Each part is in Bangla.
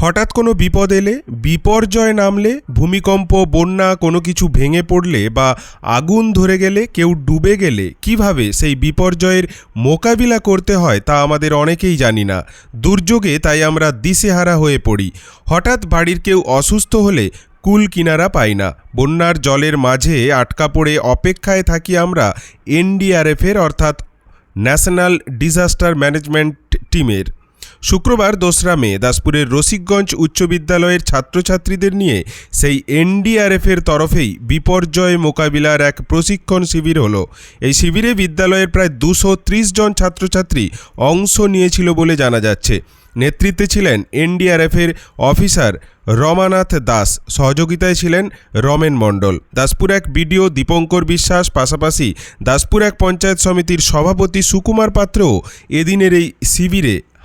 হঠাৎ কোনো বিপদ এলে, বিপর্যয় নামলে, ভূমিকম্প, বন্যা, কোনো কিছু ভেঙে পড়লে বা আগুন ধরে গেলে, কেউ ডুবে গেলে কীভাবে সেই বিপর্যয়ের মোকাবিলা করতে হয় তা আমাদের অনেকেই জানি না। দুর্যোগে তাই আমরা দিশেহারা হয়ে পড়ি। হঠাৎ বাড়ির কেউ অসুস্থ হলে কুল কিনারা পাই না। বন্যার জলের মাঝে আটকা পড়ে অপেক্ষায় থাকি আমরা এনডিআরএফের, অর্থাৎ ন্যাশনাল ডিজাস্টার ম্যানেজমেন্ট টিমের। শুক্রবার দোসরা মে দাসপুরের রসিকগঞ্জ উচ্চ বিদ্যালয়ের ছাত্রছাত্রীদের নিয়ে সেই এনডিআরএফের তরফেই বিপর্যয় মোকাবিলার এক প্রশিক্ষণ শিবির হলো। এই শিবিরে বিদ্যালয়ের প্রায় দুশো জন ছাত্রছাত্রী অংশ নিয়েছিল বলে জানা যাচ্ছে। নেতৃত্বে ছিলেন এনডিআরএফের অফিসার রমানাথ দাস, সহযোগিতায় ছিলেন রমেন মণ্ডল। দাসপুর এক বিডিও দীপঙ্কর বিশ্বাস, পাশাপাশি দাসপুর এক পঞ্চায়েত সমিতির সভাপতি সুকুমার পাত্রও এদিনের এই শিবিরে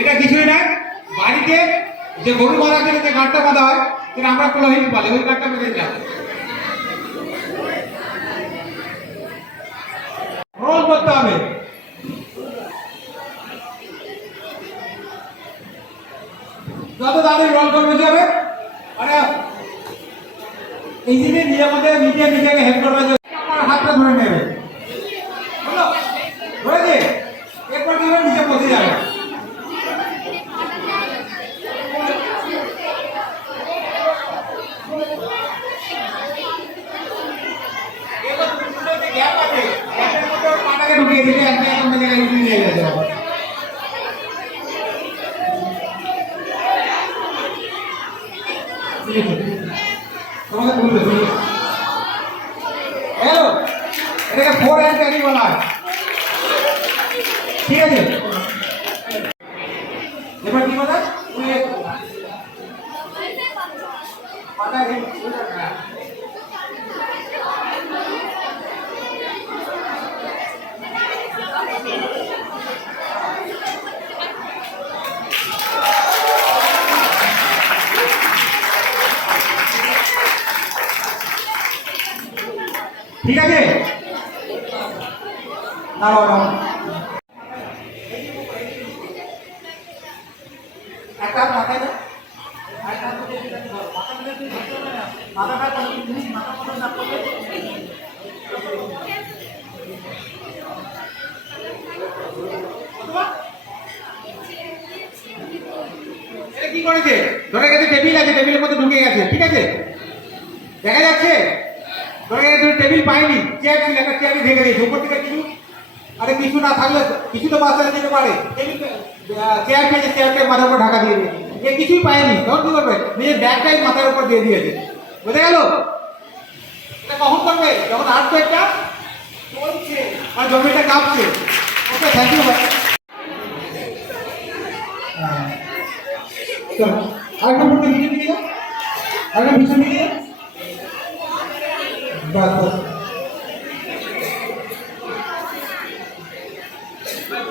এটা কিছুই না। বাড়িতে যে গরু বাঁধা করে যে গাঁটটা বাঁধা হয় সেটা আমরা ক্লোহিত বলে ওই গাঁটটা বেঁধে দিলাম। রোল করতে হবে। যত তাড়াতাড়ি রোল করবে হবে মানে এই জিনিস নিজের মধ্যে নিজে নিজেকে হেল্প করবে যে আপনার হাতটা ধরে নেবে হলো ধরেছে এরপর কি হবে নিচে বসে যাবে এবার দুটোতে যে গ্যাপ আছে, গ্যাপের মধ্যে ওর পাটাকে ঢুকিয়ে দিলে একটা একটা জায়গায় উঠিয়ে নিয়ে গেছে আবার। ঠিক আছে। তোমাকে তুলবে। হ্যালো, এটাকে ফোর হ্যান্ড বলা হয় ঠিক আছে? এবার কি কথা ঠিক আছে? একটা মাথায়। মাথাটা কি করেছে? ধরে গেছে, টেবিল আছে, টেবিলের মধ্যে ঢুকে গেছে, ঠিক আছে? দেখা যাচ্ছে? ধরে টেবিল পাইনি। চেয়ার ছিল, একটা চেয়ারকে ঢেকে দিয়েছে, উপর থেকে কিছু। আরে কিছু না থাকলে কিছু তো বাচ্চারা দিতে পারে। চেয়ার পেয়েছে চেয়ারকে মাথার উপর ঢাকা দিয়ে দিয়েছে। এ কিছুই পায়নি। তখন কি করবে? নিজের ব্যাগটাই মাথার উপর দিয়ে দিয়েছে। বুঝে গেল? এটা কখন করবে? যখন আসবে একটা? চলছে। আর জমিটা কাঁপছে। ওকে থ্যাংক ইউ ভাই আরেকটা মুহূর্তে নিচে দিকে যাও আরেকটা পিছনে দিকে বাস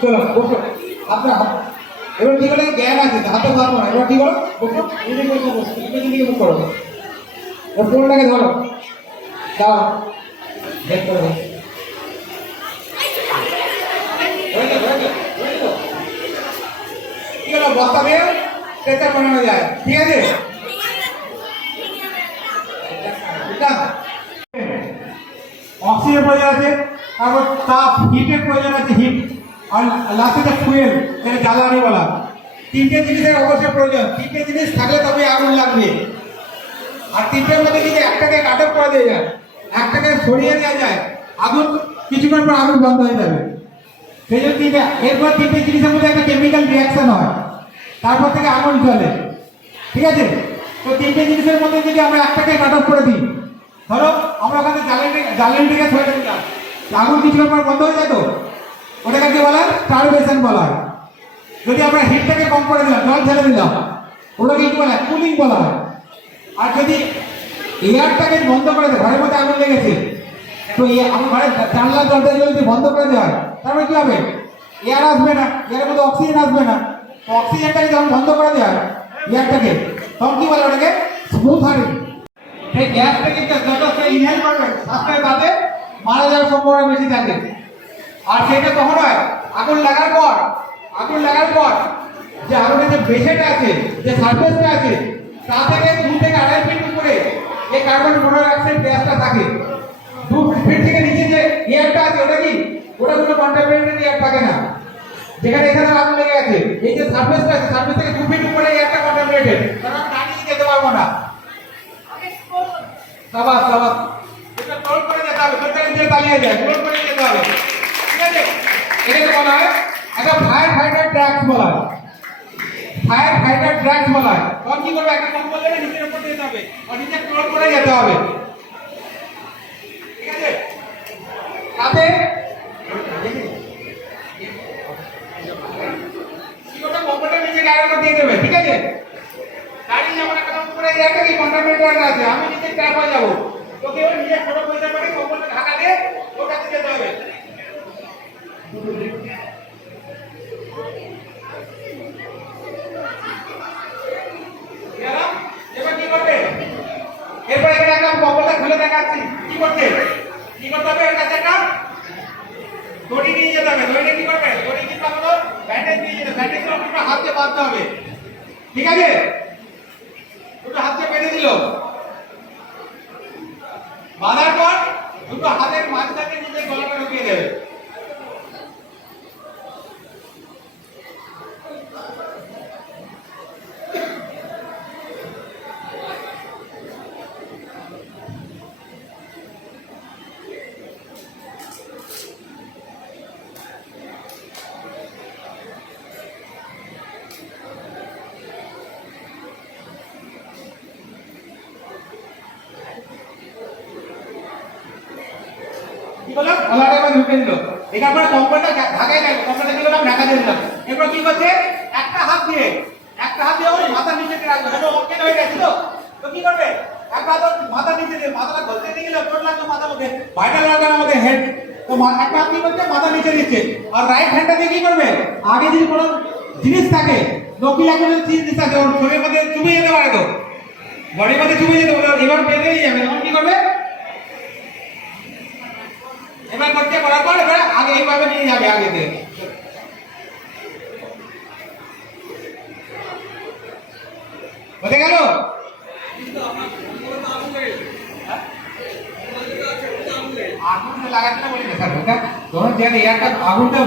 চলো বসো আপনার হাত এবার কি বলে জ্ঞান আছে হাতে ভাত না এবার কি বলো বসো এদিকে বসো বসো এদিকে দিকে মুখ করো এবার ফোনটাকে ধরো দাও হেড করো বস্তা দিয়ে স্ট্রেচার বানানো যায় ঠিক আছে এটা অক্সিজেন প্রয়োজন আছে তারপর তাপ হিটের প্রয়োজন আছে হিট। আর লাস্টে ফুয়েল, এটা জ্বালানি বলা। তিনটে জিনিসের অবশ্যই প্রয়োজন। তিনটে জিনিস থাকলে তবে আগুন লাগবে। আর তিনটের মধ্যে যদি একটাকে কাট অফ করে দেওয়া যায়। একটাকে সরিয়ে দেওয়া যায়। আগুন, কিছুক্ষণ পর আগুন বন্ধ হয়ে যাবে। সেই জন্য তিনটে, এরপর তিনটে জিনিসের মধ্যে একটা কেমিক্যাল রিয়াকশন হয়। তারপর থেকে আগুন জ্বলে। ঠিক আছে? তো তিনটে জিনিসের মধ্যে যদি আমরা একটাকে কাট অফ করে দিই ধরো, আমরা ওখানে জ্বালানি জ্বালানিটাকে ছড়ে দিলাম আগুন কিছুক্ষণ পর বন্ধ হয়ে যায় তো? ওটাকে কি বলা? হয় স্টারভেশন বলা হয়। যদি আমরা হিটটাকে কম করে দিলাম, জল ছেড়ে দিলাম, ওটাকে কি বলা? হয় কুলিং বলা হয়। আর যদি এয়ারটাকে বন্ধ করে দেয়, ঘরের মধ্যে আগুন লেগেছে, তো আমার ঘরের জানলা দরজাগুলো যদি বন্ধ করে দেওয়া হয় তারপরে কি হবে? এয়ার আসবে না। এয়ারের মধ্যে অক্সিজেন আসবে না। তো অক্সিজেনটাকে যখন বন্ধ করে দেওয়া হয় এয়ারটাকে তখন কি বলে ওটাকে? স্মুথ হারিং সেই গ্যাসটা কিন্তু যত ইনহেল করবে শ্বাসটা তাতে মারা যাওয়ার সম্ভাবনা বেশি থাকে আর সেটা তখন হয় আগুন লাগার পর, আগুন লাগার পর যে আগুনের যে বেসেটা আছে, যে সারফেসটা আছে, তা থেকে দু থেকে আড়াই ফিট উপরে এই কার্বন মনোক্সাইড গ্যাসটা থাকে। দু ফিট থেকে নিচে যে এয়ারটা আছে, ওটা কি? ওটা কোনো কন্টামিনেটেড এয়ার থাকে না। যেখানে এখানে আগুন লেগে আছে। এই যে সারফেসটা আছে সারফেস থেকে দু ফিট উপরে এয়ারটা কন্টামিনেটেড কারণ দাঁড়িয়ে যেতে পারব না। সাবাস সাবাস। এটা টোল করে যেতে যায় টোল যেতে হবে ঠিক আছে? এটাকে বলা হয়? একটা ফায়ার ফাইটার ট্র্যাক বলা ফায়ার ফাইটার ট্র্যাক বলা হয়। তখন কি করবে? একটা কম্বল নেবে নিচের উপর যেতে হবে আর নিচে টোল করে যেতে হবে। ঠিক আছে? তাতে ঠিক আছে? গাড়ি যেমন একটা উপরে একটা কি কন্টামিনেটর আছে? আমি ট্র্যাপ হয়ে যাব। তোকে ওই নিজে ছোট পয়সা করে কম্বলটা ঢাকা দিয়ে ওর কাছে যেতে হবে। এবার কি করবে? এরপর এখানে একটা কম্বলটা দেখাচ্ছি। কি করছে? কি করতে হবে? এর কাছে একটা দড়ি নিয়ে যেতে হবে। দড়িটা কি করবে? দড়ি কি পাবো ব্যান্ডেজ নিয়ে যেতে ব্যান্ডেজ করে হাত বাঁধতে হবে। ঠিক আছে? ঢুকিয়ে কি করছে? একটা হাত একটা হাত দিয়ে মাথার নিচে হয়ে তো করবে? একটা হাত দিয়ে মাথাটা গেলে ভাইটাল হেড তো একটা হাত কি মাথা নিচে দিচ্ছে। আর রাইট হ্যান্ডটা দিয়ে কি করবে? আগে যদি কোনো জিনিস থাকে নকিল আগে যদি জিনিস থাকে, ওর শরীরের মধ্যে চুপে যেতে পারে তো। বডির মধ্যে চুপে যেতে পারে, এবার বেরিয়ে যাবে। তখন কি করবে? এবার করতে করার পর এবার আগে এইভাবে নিয়ে যাবে আগে দিয়ে হতে গেল আগুন লাগাতে বলি না স্যার ধরুন যে এয়ারটা আগুনটা